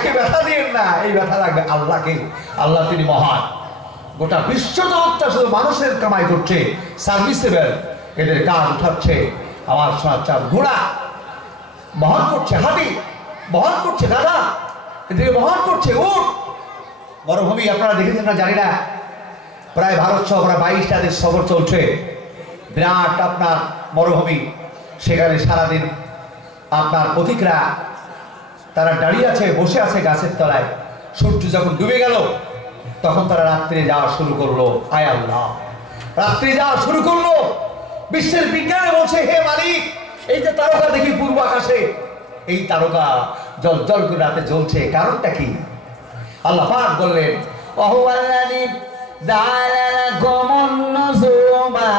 একে ব্যথা দিয়েন না, এই ব্যথা লাগবে আল্লাহকে। আল্লাহ তিনি মহান। গোটা বিশ্বজগৎটা শুধু মানুষের কামাই করছে, সার্ভিসেবল, এদের কাজ উঠাচ্ছে আমার সোনার ঘোড়া বহন করছে, হাতি বহন করছে, দাদা এদিকে বহন করছে উট। মরুভূমি আপনারা দেখেছেন না জানি না, প্রায় ভারত সহ প্রায় 22টা দেশ সফর চলছে, বিরাট আপনার মরুভূমি। সেখানে সারাদিন আপনার পথিকরা তারা দাঁড়িয়ে আছে, বসে আছে গাছের তলায়। সূর্য যখন ডুবে গেল তখন তারা রাত্রে যাওয়া শুরু করলো। আয় আল্লাহ, রাত্রে যাওয়া শুরু করলো। বিশ্বের বিজ্ঞানে বলছে, হে মালিক, এই যে তারকা দেখি পূর্ব আকাশে, এই তারকা জল জল করে রাতে জ্বলছে, কারণটা কি? আল্লাহ পাক বললেন, ওয়াহুয়াল্লাযী জাআলা লাকুমুন নুজুমা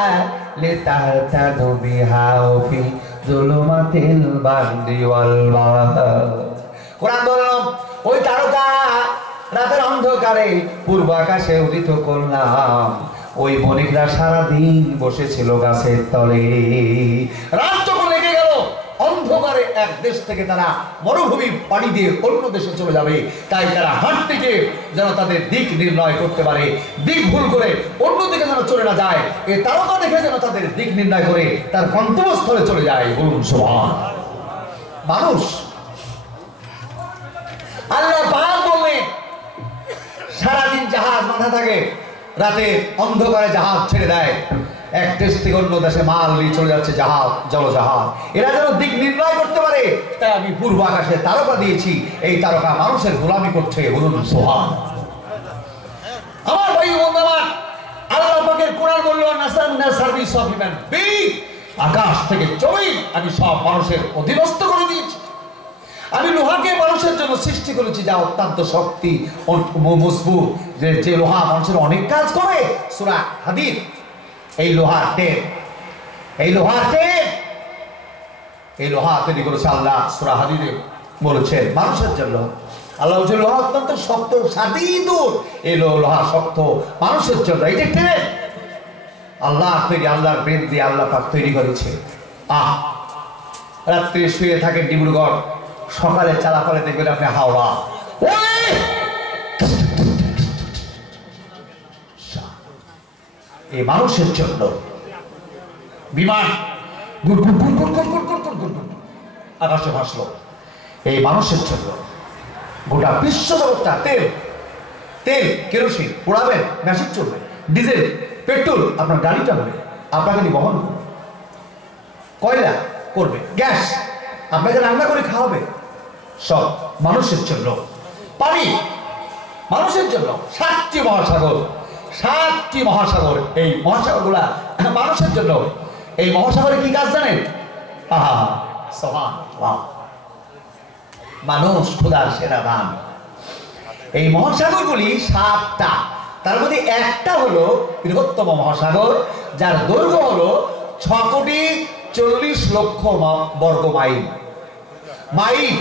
লিতাহতাদু বিহা ফি যুলুমাতিল বাররি ওয়াল বাহর। কোরআন বলল, ওই তারকা রাতের অন্ধকারে পূর্ব আকাশে উদিত করলাম। ওই বণিকরা সারাদিন বসেছিল গাছের তলে। রাত যখন লেগে গেল, অন্ধকারে এক দেশ থেকে তারা মরুভূমি পাড়ি দিয়ে অন্য দেশে চলে যাবে, তাই তারা হাঁটতে গিয়ে যেন তাদের দিক নির্ণয় করতে পারে, দিক ভুল করে অন্যদিকে যেন চলে না যায়। এই তারকা দেখে যেন তাদের দিক নির্ণয় করে তার গন্তব্যস্থলে চলে যায়। বলুন সুবহান। মানুষ আল্লাহ পাক বললেন, সারাদিন জাহাজ মাথা থাকে, রাতে অন্ধকারে জাহাজ ছেড়ে দেয়, এক দেশ থেকে অন্য দেশে মাল নিয়ে চলে যাচ্ছে জাহাজ, জলজাহাজ। এরা যেন দিক নির্ণয় করতে পারে, তাই আমি পূর্ব আকাশে তারকা দিয়েছি। এই তারকা মানুষের গোলামি করছে। বলুন সুবহান। আমার ভাই বন্ধুরা, আল্লাহ পাকের কোরআন বলল, নাসান্না সার্ভিস অফ হিউম্যান বিং, আকাশ থেকে জমিন আমি সব মানুষের অধীনস্থ করে দিয়েছি। আমি লোহাকে মানুষের জন্য সৃষ্টি করেছি, যা অত্যন্ত শক্তি মজবুত, যে লোহা মানুষের অনেক কাজ করে। সূরা হাদীদ, এই লোহার টেপ, এই লোহার টেপ, এই লোহা তৈরি করেছে আল্লাহ। সূরা হাদীদে বলেছেন মানুষের জন্য। আল্লাহ বলছে লোহা অত্যন্ত শক্ত, সাদিদুর, এই লোহা শক্ত মানুষের জন্য। এই যে টেপ আল্লাহ তৈরি, আল্লাহর ব্রেন দিয়ে আল্লাহ পাক তৈরি করেছে। রাত্রে শুয়ে থাকেন ডিব্রুগড়, সকালে চালাপালে দেখবেন আপনি হাওড়া। এই মানুষের জন্য বিমান আকাশে ভাসলো, এই মানুষের জন্য। গোটা বিশ্ব জগৎটা তেল, তেল কেরোসিন পোড়াবেন, মেশিন চলবে, ডিজেল পেট্রোল আপনার গাড়িটা হবে, আপনাকে বহন করবে, কয়লা করবে, গ্যাস আপনাকে রান্না করে খাওয়াবে, সব মানুষের জন্য। পানি মানুষের জন্য। 7টি মহাসাগর, 7টি মহাসাগর, এই মহাসাগরগুলা মানুষের জন্য। এই মহাসাগরে কি কাজ জানেন? সুবহানাল্লাহ, মানুষ খোদার সেরা দান। এই মহাসাগরগুলি 7টা, তার মধ্যে একটা হলো বৃহত্তম মহাসাগর, যার দৈর্ঘ্য হলো 6,40,00,000 বর্গ মাইল। মাইল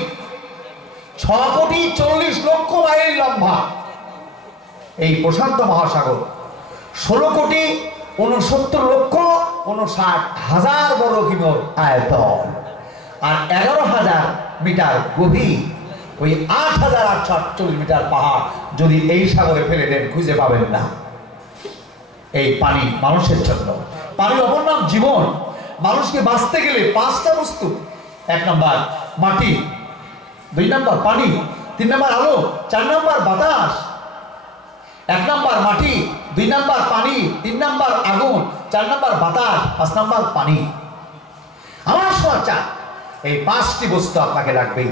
6,40,00,000 মাইল লম্বা এই প্রশান্ত মহাসাগর। 16,69,59,50,000 বর্গ কিমি আয়তন, আর 11,000 মিটার গভীর। ওই 8,848 মিটার পাহাড় যদি এই সাগরে ফেলে দেন খুঁজে পাবেন না। এই পানি মানুষের জন্য। পানির অপর নাম জীবন। মানুষকে বাঁচতে গেলে 5টা বস্তু: 1 নম্বর মাটি, 2 নম্বর পানি, 3 নম্বর আলো, 4 নম্বর বাতাস। 1 নম্বর মাটি, 2 নম্বর পানি, 3 নম্বর আগুন, 4 নম্বর বাতাস, 5 নম্বর পানি। আমার সোচ্চা এই 5টি বস্তু আপনাকে লাগবেই।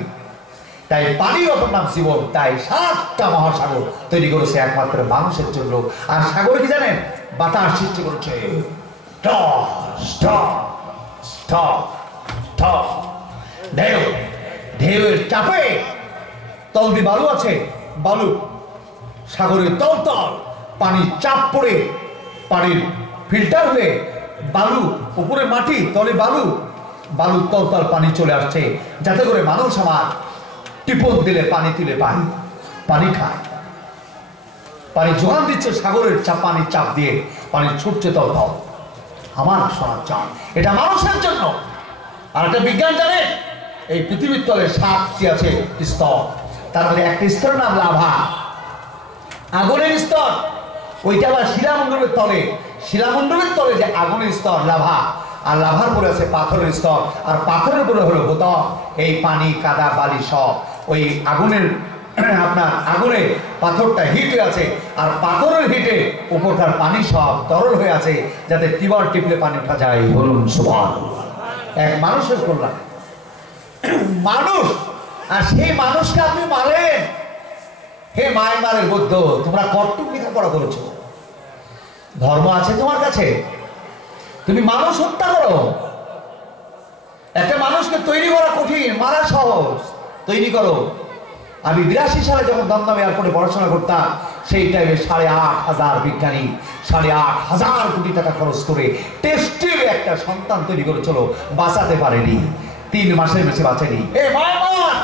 তাই পানির অপর নাম জীবন। তাই 7টা মহাসাগর তৈরি করেছে একমাত্র মানুষের জন্য। আর সাগর কি জানেন? বাতাস সৃষ্টি করেছে। ঢেউ, ঢেউয়ের চাপে তলদি বালু আছে, বালু সাগরের তলতল, পানির চাপ পড়ে পানির ফিল্টার হয়ে বালু, উপরে মাটি, তলে বালু, বালুর তলতল পানি চলে আসছে, যাতে করে মানুষ আমার টিপন দিলে পানি তুলে পায়, পানি খায়। পানি যোগান দিচ্ছে সাগরের চাপ, পানির চাপ দিয়ে পানি ছুটছে তলতল। আমার সোনার চাপ, এটা মানুষের জন্য। আর একটা বিজ্ঞান জানে এই পৃথিবীর তলে 7টি আছে স্তর। তার মধ্যে একটা স্তর নাম লাভা, আগুনের স্তর। ওইটা আবার শিলামণ্ডলের তলে, শিলামণ্ডলের তলে যে আগুনের স্তর লাভা, আর লাভার পরে আছে পাথরের স্তর, আর পাথরের পরে হলো বোতল। এই পানি কাদা বালি সব ওই আগুনের আপনার আগুনে পাথরটা হিট হয়ে আছে, আর পাথরের হিটে উপরকার পানি সব তরল হয়ে আছে, যাতে টিউবওয়েল টিপলে পানি উঠা যায়। বলুন সুবহানাল্লাহ। এক মানুষের কল্যাণ, মানুষ, আর সেই মানুষকে আপনি মারেন। হে মায়ানমারের বৌদ্ধ, তোমরা কতটুকু লেখাপড়া করেছো? ধর্ম আছে তোমার কাছে? তুমি মানুষ হত্যা করো। একটা মানুষকে তৈরি করা কঠিন, মারা সহজ। তৈরি করো। আমি 82 সালে যখন দমদম এয়ারপোর্টে পড়াশোনা করতাম, সেই টাইমে 8,500 বিজ্ঞানী 8,500 কোটি টাকা খরচ করে টেস্টিভ একটা সন্তান তৈরি করেছিল, বাঁচাতে পারেনি, 3 মাসের বেশি বাঁচেনি। হে মায়ানমার,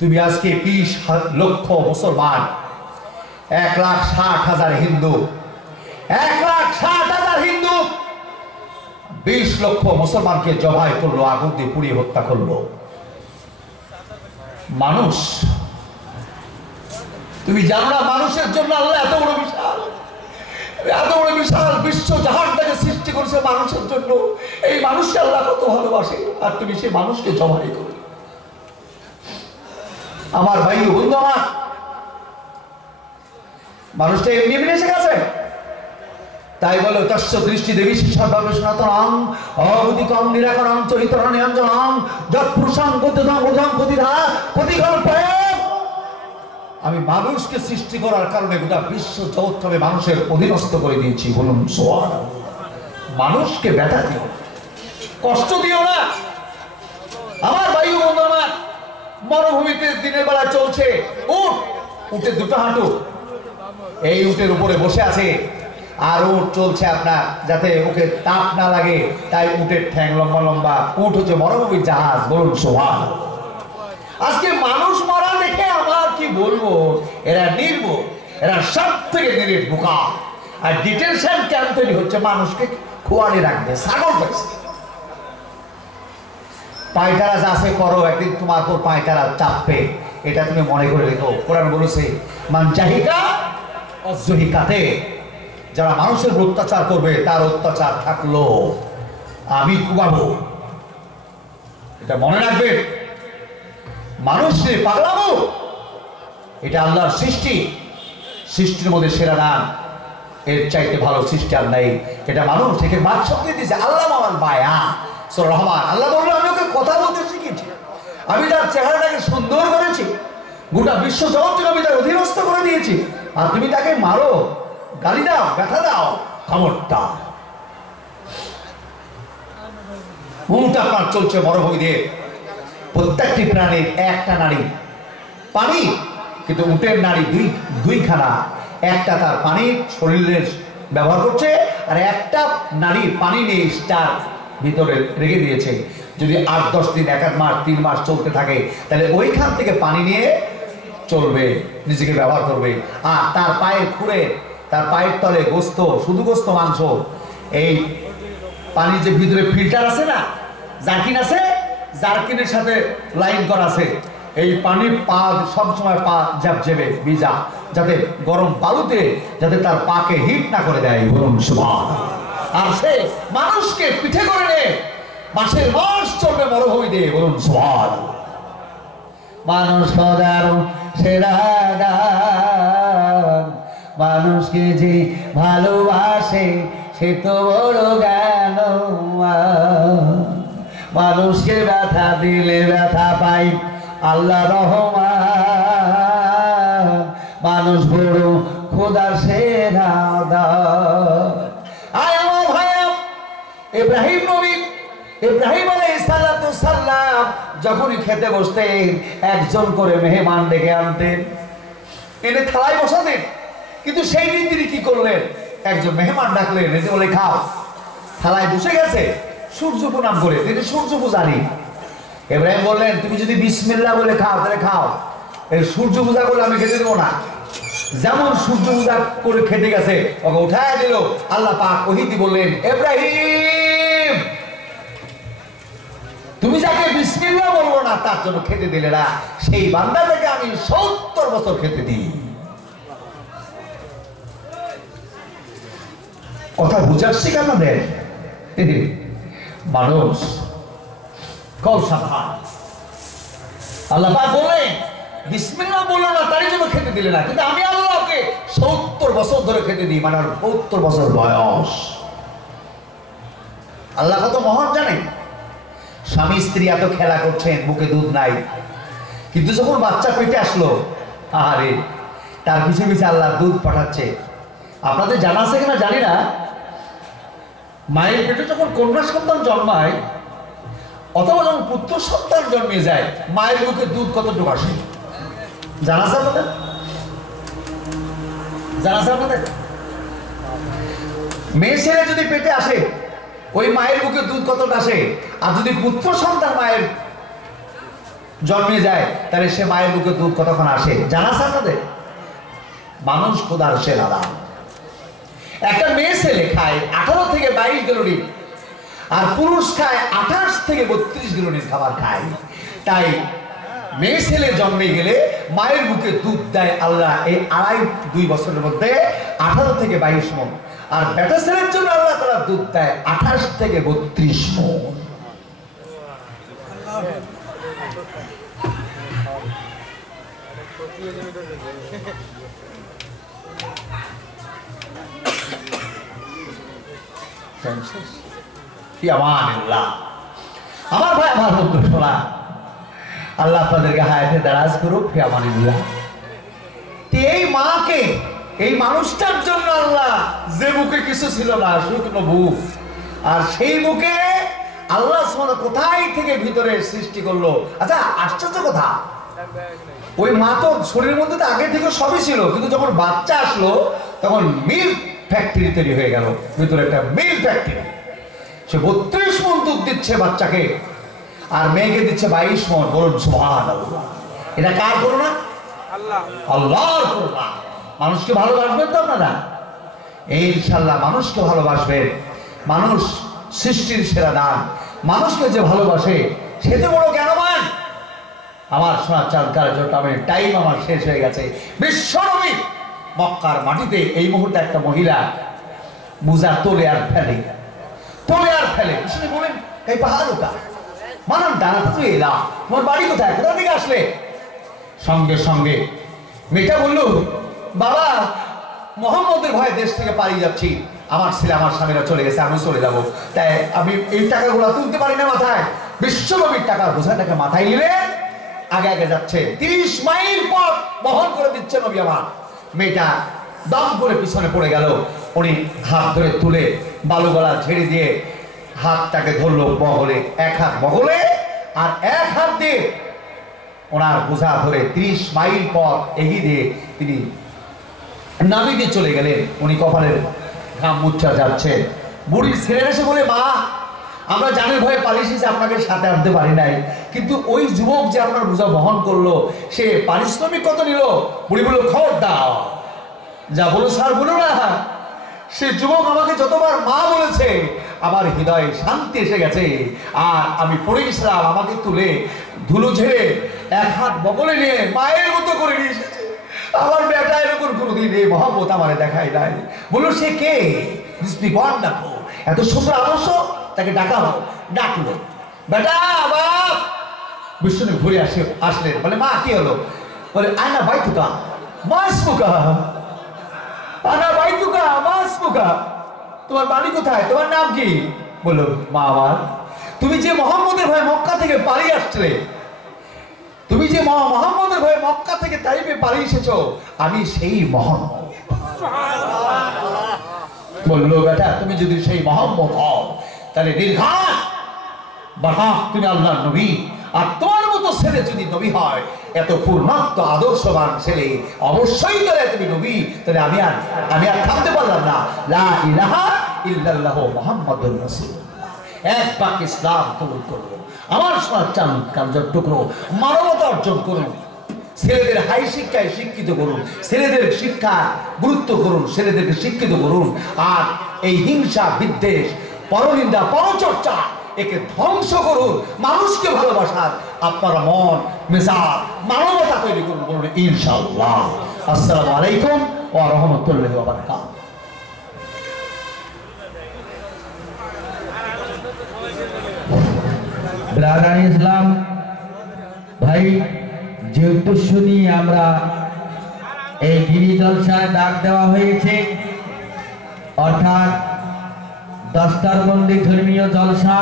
তুমি আজকে 20 লক্ষ মুসলমান, 1,60,000 হিন্দু, 1,60,000 হিন্দু 20 লক্ষ মুসলমানকে জবাই করলো, আগুন দিয়ে পুড়িয়ে হত্যা করলো। মানুষ, তুমি জানো না মানুষের জন্য আল্লাহ এত বড় বিশাল, এত বড় বিশাল বিশ্ব জাহানটাকে সৃষ্টি করেছে মানুষের জন্য। এই মানুষকে আল্লাহ কত ভালোবাসে, আর তুমি সেই মানুষকে জবাই করো। আমার ভাই বন্ধু, আমার মানুষটা এমনি এমনি এসে গেছে। তাই বলো তস্য দৃষ্টি দেবী সর্বাবে সনাতনং অবধিকং নিরাকরং চরিত্রং নিরঞ্জনং যৎপুরুষং গতিদং উদং গতিধা গতিকল্পয়ং। আমি মানুষকে সৃষ্টি করার কারণে গোটা বিশ্ব জগৎকে মানুষের অধীনস্থ করে দিয়েছি। বলুন সুবহানাল্লাহ। মানুষকে ব্যথা দিও, কষ্ট দিও না। আমার ভাই বন্ধু, আমার মরুভূমিতে দিনের বেলা চলছে উট, উটের দুটো হাঁটু, এই উটের উপরে বসে আছে, আর উট চলছে আপনার যাতে ওকে তাপ না লাগে, তাই উটের ঠ্যাং লম্বা লম্বা। উট হচ্ছে মরুভূমির জাহাজ। বলুন সুবহানাল্লাহ। আজকে মানুষ মারা দেখে আমার কি বলবো, এরা নির্বোধ, এরা সব থেকে নির্বোধ বোকা। আর ডিটেনশন ক্যাম্প তৈরি হচ্ছে মানুষকে খোয়ারে রাখবে, ছাগল পাইছে। পায়তারা যাচ্ছে করো, একদিন তোমার উপর পায়তারা চাপবে, এটা তুমি মনে করে রেখো। কোরআন বলেছে মান জাহিকা অজহিকাতে, যারা মানুষের অত্যাচার করবে তার অত্যাচার থাকলো আমি কুবাবো। এটা মনে রাখবে। মানুষকে পাগলামো, এটা আল্লাহর সৃষ্টি, সৃষ্টির মধ্যে সেরা নাম, এর চাইতে ভালো সৃষ্টি আর নাই। এটা মানুষ থেকে মাছ শক্তি দিয়েছে। আল্লাহ আমার মায়া সূরা রহমান, আল্লাহ বললো আমি ওকে কথা বলতে শিখেছি, আমি তার চেহারাটাকে সুন্দর করেছি, গোটা বিশ্ব জগৎকে আমি তার অধীনস্থ করে দিয়েছি, আর তুমি তাকে মারো, গালি দাও, ব্যথা দাও। খবরটা উট আপনার চলছে মরুভূমি দিয়ে। প্রত্যেকটি প্রাণীর একটা নারী পানি, কিন্তু উটের নারী দুইখানা। একটা তার পানির শরীরের ব্যবহার করছে, আর একটা নারী পানি নিয়ে স্টার ভিতরে রেখে দিয়েছে। যদি 8-10 দিন, 1 মাস, 3 মাস চলতে থাকে, তাহলে ওইখান থেকে পানি নিয়ে চলবে, নিজেকে ব্যবহার করবে। আর তার পায়ের খুঁড়ে, তার পায়ের তলে গোস্ত, শুধু গোস্ত মাংস, এই পানির যে ভিতরে ফিল্টার আছে না, জার্কিন আছে, জার্কিনের সাথে লাইন করা আছে। এই পানির পা সবসময় পা ঝাপঝেবে ভিজা, যাতে গরম বালুতে যাতে তার পাকে হিট না করে দেয়। বলুন সুবহানাল্লাহ। আর সে মানুষকে পিঠে করে নে, মাসের মাস চলবে মরুভূমি দিয়ে। বলুন সুবহানাল্লাহ। মানুষ খোদার সেরা গান, মানুষকে যে ভালোবাসে সে তো বড় জ্ঞানবান। মানুষকে ব্যথা দিলে ব্যথা পাই আল্লাহ রহমান। মানুষ বড় খোদার সেরা দান। আয় আমার ভাইয়া, ইব্রাহিম নবী, ইব্রাহিম আলাইহিস সালাম যখনই খেতে বসতেন, একজন করে মেহমান ডেকে আনতেন, এনে থালায় বসাতেন। কিন্তু সেই দিন তিনি কি করলেন, একজন মেহমান ডাকলেন, এসে বলে খাও। থালায় বসে গেছে, সূর্য প্রণাম করে, তিনি সূর্য পূজারী। ইব্রাহিম বললেন তুমি যদি বিসমিল্লাহ বলে খাও তাহলে খাও, এই সূর্য পূজা করলে আমি খেতে দেবো না। যেমন সূর্য পূজা করে খেতে গেছে, ওকে উঠায় দিল। আল্লাহ পাক ওহীতে বললেন ইব্রাহিম তুমি তুমি যাকে বিসমিল্লাহ বলবো না তার জন্য খেতে দিলে না, সেই বান্দাটাকে আমি 70 বছর খেতে দিই। কথা বুঝাচ্ছি কেন দেন? মানুষ কও সাবধান। আল্লাহ পাক বলেন বিসমিল্লাহ বললো না তারই জন্য খেতে দিলে না, কিন্তু আমি আল্লাহকে 70 বছর ধরে খেতে দিই, মানে 70 বছর বয়স। আল্লাহ কত মহান জানেন? স্বামী স্ত্রী এত খেলা করছেন, বুকে দুধ নাই, কিন্তু যখন বাচ্চা পেটে আসলো, আরে তার পিছনে পিছনে আল্লাহ দুধ পাঠাচ্ছে। আপনাদের জানা আছে কিনা জানি না, মায়ের পেটে যখন কন্যা সন্তান জন্মায় অথবা যখন পুত্র সন্তান জন্মে যায়, মায়ের বুকে দুধ কতটুকু আসে জানা আছে আপনাদের? জানা আছে আপনাদের? মেয়ে ছেলে যদি পেটে আসে ওই মায়ের বুকে দুধ কতটা আসে, আর যদি পুত্র সন্তান মায়ের জন্মে যায় তাহলে সে মায়ের বুকে দুধ কতক্ষণ আসে জানা আছে আপনাদের? মানুষ খোদার সেরা দাম। একটা মেয়ে ছেলে খায় 18 থেকে 22 ক্যালোরি, আর পুরুষ খায় 28 থেকে 32 ক্যালোরির খাবার খায়। তাই মেয়ে ছেলে জন্মে গেলে মায়ের বুকে দুধ দেয় আল্লাহ এই 2.5 বছরের মধ্যে 18 থেকে 22 মণ, আর বেটা ছেলের জন্য আল্লাহ তারা দুধ দেয় 28 থেকে 32 মণ। ইমানাল্লাহ আমার ভাই আমার বন্ধু শোনা, আল্লাহ আপনাদেরকে হায়াতে দারাজ করুক। ইমানাল্লাহ এই মাকে এই মানুষটার জন্য আল্লাহ যে বুকে কিছু ছিল না, শুকনো বুক, আর সেই বুকে আল্লাহ সুবহানাহু কোথায় থেকে ভিতরে সৃষ্টি করলো। আচ্ছা আশ্চর্য কথা, ওই মা তো শরীরের মধ্যে তো আগে থেকে সবই ছিল, কিন্তু যখন বাচ্চা আসলো তখন মিল্ক ফ্যাক্টরি তৈরি হয়ে গেল, ভিতরে একটা মিল্ক ফ্যাক্টরি। সে 32 মণ দুধ দিচ্ছে বাচ্চাকে, আর মেয়েকে দিচ্ছে 22 মণ। বলুন সুবহানাল্লাহ। এটা কার করুণা? আল্লাহর করুণা। মানুষকে ভালোবাসবেন তো আপনারা? ইনশাআল্লাহ মানুষকে ভালোবাসবেন। মানুষ সৃষ্টির সেরা দান, মানুষকে যে ভালোবাসে সে তো বড় জ্ঞানবান। আমার শোনার চালকার টাইম আমার শেষ হয়ে গেছে। বিশ্বনবী মক্কার মাটিতে এই মুহূর্তে একটা মহিলা মুজা তোলে আর ফেলে, তোলে আর ফেলে। শুনে বলেন এই পাহাড়ুকা মানান ডানা তুই এলা, তোমার বাড়ি কোথায়, কোথা থেকে আসলে? সঙ্গে সঙ্গে মেয়েটা বলল, বাবা মোহাম্মদের ভয়ে দেশ থেকে পালিয়ে যাচ্ছি, আমার ছেলে আমার স্বামীরা চলে গেছে, আমি চলে যাব, তাই আমি এই টাকাগুলো তুলতে পারি না মাথায়। বিশ্বনবীর টাকার বোঝাটাকে মাথায় নিলে আগে আগে যাচ্ছে, 30 মাইল পথ বহন করে দিচ্ছে নবী আমার। মেয়েটা দম করে পিছনে পড়ে গেল। উনি হাত ধরে তুলে বালু গলা ঝেড়ে দিয়ে হাতটাকে ধরলো বগলে, এক হাত বগলে আর এক হাত দিয়ে ওনার বোঝা ধরে 30 মাইল পথ এগিয়ে দিয়ে তিনি নামিয়ে চলে গেলেন। উনি কপালের ঘাম মুচ্ছা যাচ্ছে। বুড়ির ছেলের এসে বলে, মা আমরা জানের ভয়ে পালিয়েছি, আপনাকে সাথে আনতে পারি নাই, কিন্তু ওই যুবক যে আপনার বোঝা বহন করলো সে পারিশ্রমিক কত নিল? বুড়ি বলল, খবর দাও, যা বলো স্যার বলো না। সে যুবক আমাকে যতবার মা বলেছে আমার হৃদয়ে শান্তি এসে গেছে, আর আমি পড়ে গেছিলাম, আমাকে তুলে ধুলো ঝেড়ে এক হাত বগলে নিয়ে মায়ের মতো করে নিয়ে এসেছে। আমার বেটা এরকম কোনোদিন এই মহব্বত আমারে দেখাই নাই। বললো, সে কে? ডাকো, এত সুন্দর আদর্শ, তাকে ডাকা হোক। ডাকলো, বেটা বাপ। বিষ্ণু ঘুরে আসলেন, বলে, মা কি হলো? বলে, আয়না বাইতুকা মাস মুখা, আনা বাইতুকা মাস মুখা। তোমার বাড়ি কোথায়, তোমার নাম কি? বললো, মা আমার, তুমি যে মোহাম্মদের ভয়ে মক্কা থেকে পালিয়ে আসছিলে, তুমি যে মোহাম্মদের ভয়ে মক্কা থেকে তাইফে পালিয়ে এসেছো, আমি সেই মোহাম্মদ। বললো, বেটা তুমি যদি সেই মোহাম্মদ হও তাহলে দীর্ঘাত বাহক তুমি আল্লাহর নবী, আর তোমার মতো ছেলে যদি নবী হয়, এত পূর্ণাত্ম আদর্শবান ছেলে, অবশ্যই তাহলে তুমি নবী। তাহলে আমি আর থামতে পারলাম না। লা ইলাহা ইল্লাল্লাহু মুহাম্মাদুর রাসূলুল্লাহ, এক বাক ইসলাম কবুল করবো। আমার সোনার চান কাঞ্জর টুকরো, মানবতা অর্জন করুন। ছেলেদের হাই শিক্ষায় শিক্ষিত করুন, ছেলেদের শিক্ষা গুরুত্ব করুন, ছেলেদেরকে শিক্ষিত করুন। আর এই হিংসা, বিদ্বেষ, পরনিন্দা, পরচর্চা একে ধ্বংস করুন, মানুষকে ভালোবাসার আপনারা মন মেজাজ মানবতা তৈরি করুন, বলুন ইনশাআল্লাহ। আসসালামু আলাইকুম ওয়া রাহমাতুল্লাহি ওয়া বারাকাতুহু। ব্রাদার ইসলাম ভাই, যে উদ্দেশ্য নিয়ে আমরা এই গিরি জলসায় ডাক দেওয়া হয়েছে, অর্থাৎ দস্তারবন্দি ধর্মীয় জলসা।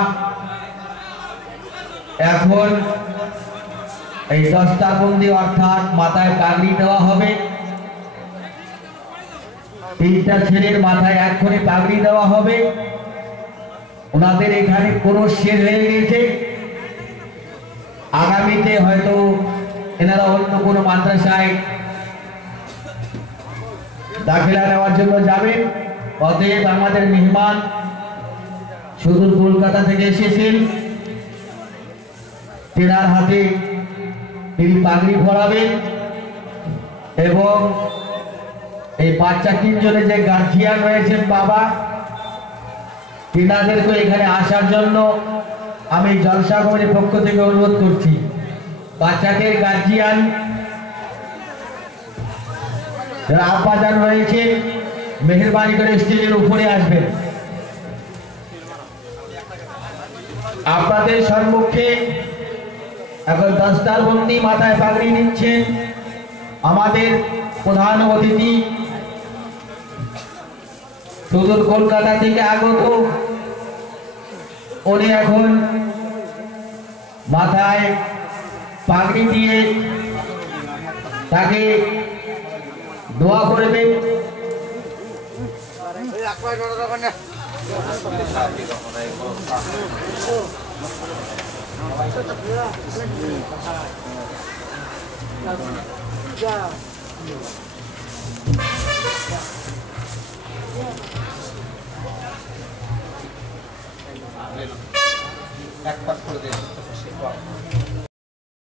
এখন এই দস্তারবন্দি অর্থাৎ মাথায় পাগড়ি দেওয়া হবে। 3টা ছেলের মাথায় এক করে পাগড়ি দেওয়া হবে। ওনাদের এখানে কোরস শেষ হয়ে গেছে, আগামীতে হয়তো এনারা অন্য কোনো মাদ্রাসায় দাখিলা নেওয়ার জন্য যাবেন। অতএব আমাদের মেহমান সুদূর কলকাতা থেকে এসেছেন, তেনার হাতে তিনি পাগড়ি পরাবেন এবং এই বাচ্চা 3 জনের যে গার্জিয়ান রয়েছেন বাবা, তিনাদেরকে এখানে আসার জন্য আমি জলসা কমিটির পক্ষ থেকে অনুরোধ করছি। বাচ্চাদের গার্জিয়ান যারা আব্বাজান রয়েছেন, মেহেরবানি করে স্টেজের উপরে আসবেন। আপনাদের সম্মুখে এখন দস্তারবন্দি মাথায় পাগড়ি নিচ্ছেন আমাদের প্রধান অতিথি, সুদূর কলকাতা থেকে আগত। উনি এখন মাথায় পাগড়ি দিয়ে তাকে দোয়া করবেন। এক পাক করে দেন।